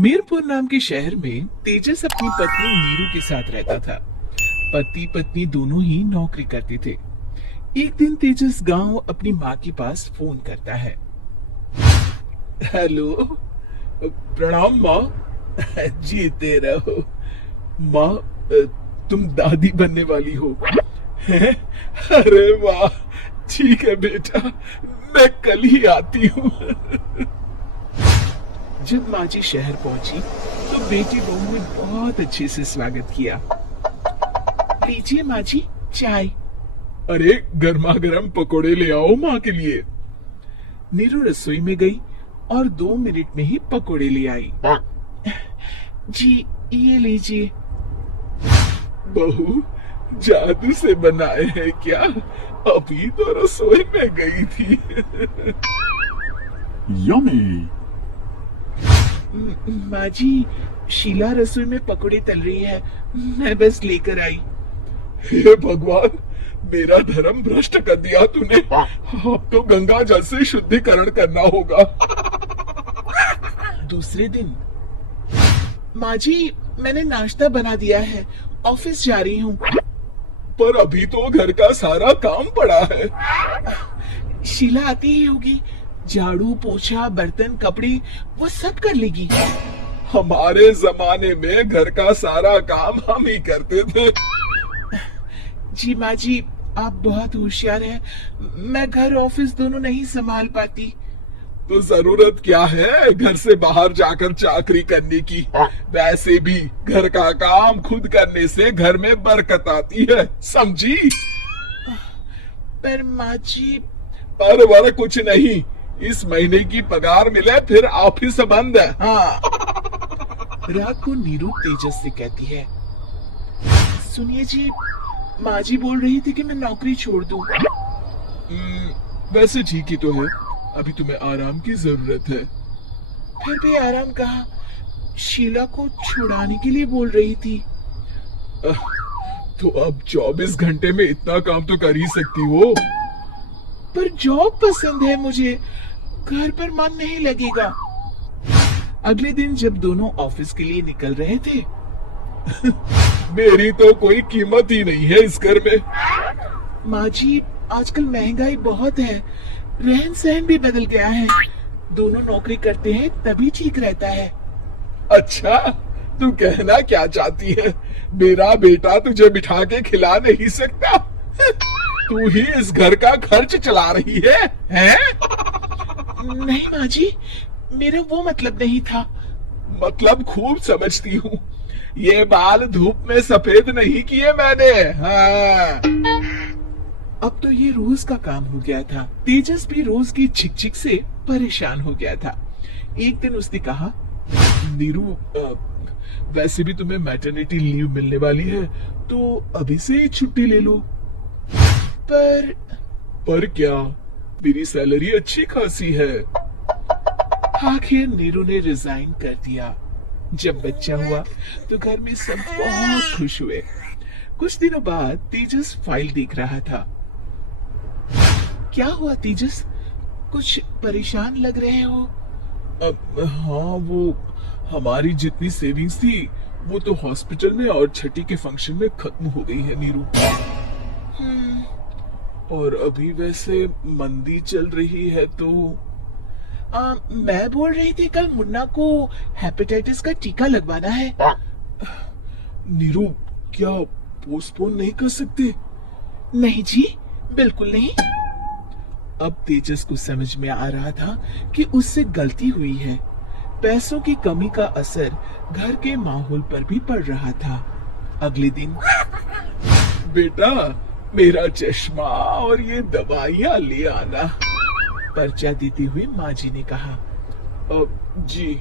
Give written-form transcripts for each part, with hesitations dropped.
मीरपुर नाम के शहर में तेजस अपनी पत्नी नीरू के साथ रहता था। पति पत्नी दोनों ही नौकरी करते थे। एक दिन तेजस गांव अपनी माँ के पास फोन करता है। हेलो, प्रणाम माँ। जीते रहो माँ, तुम दादी बनने वाली हो। हैं? अरे वाह, ठीक है बेटा, मैं कल ही आती हूँ। जब माँ जी शहर पहुंची तो बेटी बहू ने बहुत अच्छे से स्वागत किया। लीजिए माँ जी, चाय। अरे गर्मा गर्म पकोड़े ले आओ माँ के लिए। नीरू रसोई में गई और 2 मिनट में ही पकोड़े ले आई। जी ये लीजिए। बहू जादू से बनाए हैं क्या? अभी तो रसोई में गई थी। यम्मी। माँ जी, शीला रसोई में पकोड़े तल रही है, मैं बस लेकर आई। हे भगवान, मेरा धर्म भ्रष्ट कर दिया तूने। अब तो गंगा जल से शुद्धिकरण करना होगा। दूसरे दिन, माँ जी मैंने नाश्ता बना दिया है, ऑफिस जा रही हूँ। पर अभी तो घर का सारा काम पड़ा है। शीला आती ही होगी, झाड़ू पोछा बर्तन कपड़े वो सब कर लेगी। हमारे जमाने में घर का सारा काम हम ही करते थे। जी माँ जी, आप बहुत होशियार हैं, मैं घर ऑफिस दोनों नहीं संभाल पाती। तो जरूरत क्या है घर से बाहर जाकर चाकरी करने की? वैसे भी घर का काम खुद करने से घर में बरकत आती है, समझी? पर माँ जी। पर वर कुछ नहीं, इस महीने की पगार मिले फिर ऑफिस बंद है। हाँ। रात को नीरू तेजस से कहती है, सुनिए जी, माँ जी बोल रही थी कि मैं नौकरी छोड़ दूं। वैसे ठीक ही तो है, अभी तुम्हें आराम की जरूरत है। फिर भी आराम कहाँ, शीला को छुड़ाने के लिए बोल रही थी। तो अब 24 घंटे में इतना काम तो कर ही सकती हो। पर जॉब पसंद है मुझे, घर पर मन नहीं लगेगा। अगले दिन जब दोनों ऑफिस के लिए निकल रहे थे, मेरी तो कोई कीमत ही नहीं है इस घर में। माँ जी, आजकल महंगाई बहुत है, रहन सहन भी बदल गया है, दोनों नौकरी करते हैं तभी ठीक रहता है। अच्छा, तू कहना क्या चाहती है? मेरा बेटा तुझे बिठा के खिला नहीं सकता? तू ही इस घर का खर्च चला रही है, हैं? नहीं माँ जी, मेरा वो मतलब नहीं था। मतलब खूब समझती हूँ, ये बाल धूप में सफेद नहीं किए मैंने। हाँ। अब तो ये रोज का काम हो गया था। तेजस भी रोज की चिक से परेशान हो गया था। एक दिन उसने कहा, नीरू, वैसे भी तुम्हें मैटरनिटी लीव मिलने वाली है, तो अभी से ही छुट्टी ले लो। पर क्या, मेरी सैलरी अच्छी खासी है। आखिर नीरू ने रिजाइन कर दिया। जब बच्चा हुआ तो घर में सब बहुत खुश हुए। कुछ दिनों बाद तेजस फाइल देख रहा था। क्या हुआ तेजस, कुछ परेशान लग रहे हो? हाँ, वो हमारी जितनी सेविंग्स थी वो तो हॉस्पिटल में और छठी के फंक्शन में खत्म हो गई है नीरू। और अभी वैसे मंदी चल रही है तो मैं बोल रही थी कल मुन्ना को हेपेटाइटिस का टीका लगवाना है। नीरू, क्या पोस्टपोन नहीं कर सकते? नहीं जी, बिल्कुल नहीं। अब तेजस को समझ में आ रहा था कि उससे गलती हुई है। पैसों की कमी का असर घर के माहौल पर भी पड़ रहा था। अगले दिन, बेटा मेरा चश्मा और ये दवाइयाँ ले आना, पर्चा देते हुए माँ जी ने कहा। जी।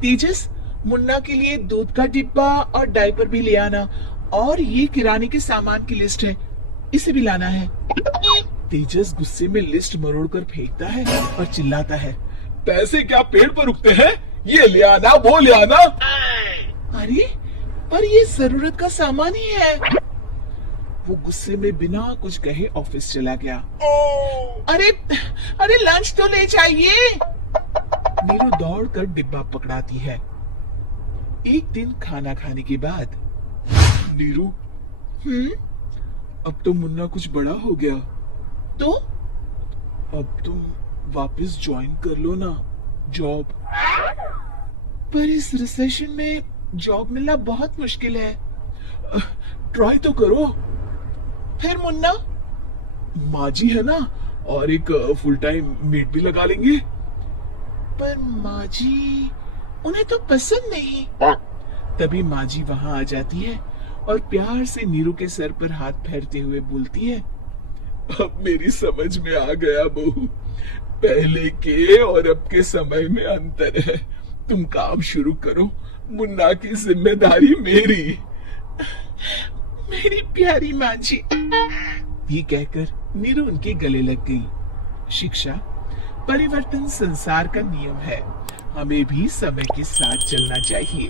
तेजस, मुन्ना के लिए दूध का डिब्बा और डायपर भी ले आना, और ये किराने के सामान की लिस्ट है, इसे भी लाना है। तेजस गुस्से में लिस्ट मरोड़ कर फेंकता है और चिल्लाता है, पैसे क्या पेड़ पर उगते हैं? ये ले आना, वो ले आना। अरे पर ये जरूरत का सामान ही है। वो गुस्से में बिना कुछ कहे ऑफिस चला गया। अरे अरे लंच तो ले जाइए। नीरू दौड़कर डिब्बा पकड़ाती है। एक दिन खाना खाने के बाद, नीरू, अब तो मुन्ना कुछ बड़ा हो गया, तो अब तुम वापस ज्वाइन कर लो ना जॉब। पर इस रिसेशन में जॉब मिलना बहुत मुश्किल है। ट्राई तो करो। फिर मुन्ना, माँ जी है ना, और एक फुल टाइम मेड भी लगा लेंगे। पर माँ जी, उन्हें तो पसंद नहीं। तभी माँ जी वहां आ जाती है और प्यार से नीरू के सर पर हाथ फेरते हुए बोलती है, अब मेरी समझ में आ गया बहू, पहले के और अब के समय में अंतर है। तुम काम शुरू करो, मुन्ना की जिम्मेदारी मेरी। मेरी प्यारी माँ जी, ये कहकर नीरू उनके गले लग गई। शिक्षा, परिवर्तन संसार का नियम है, हमें भी समय के साथ चलना चाहिए।